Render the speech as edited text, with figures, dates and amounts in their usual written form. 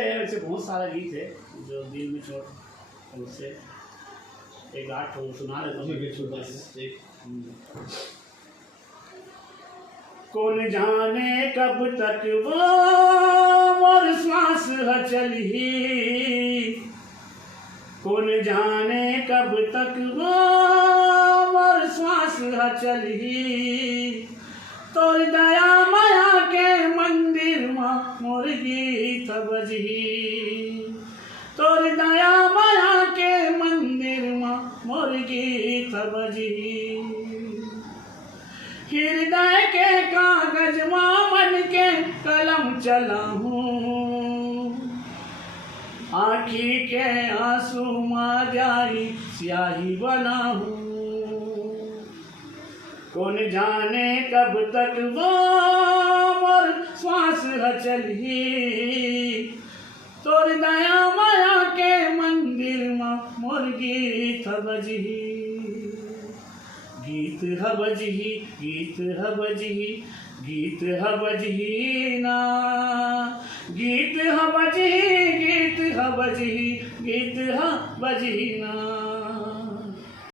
ऐसे बहुत सारे गीत है जो दिल में छोड़ उससे एक आठ सुना रहे कौन जाने कब तक वो मोर श्वास चली, कौन जाने कब तक वो मोर श्वास चली, तोर दया माया के मंदिर में मोर गीत बजी, तोर दया माया के मंदिर में मोर गीत बजी, हृदय के कागज में मन के कलम चलाऊं, आँखी के आंसू में जाई स्याही बनाऊं, कौन जाने कब तक वो मोर श्वास चली, तोर दया माया के मंदिर में मोर गीत बजी, गीत बजी, गीत बजी, गीत बजी ना, गीत बजी, गीत बजी, गीत बजी ना।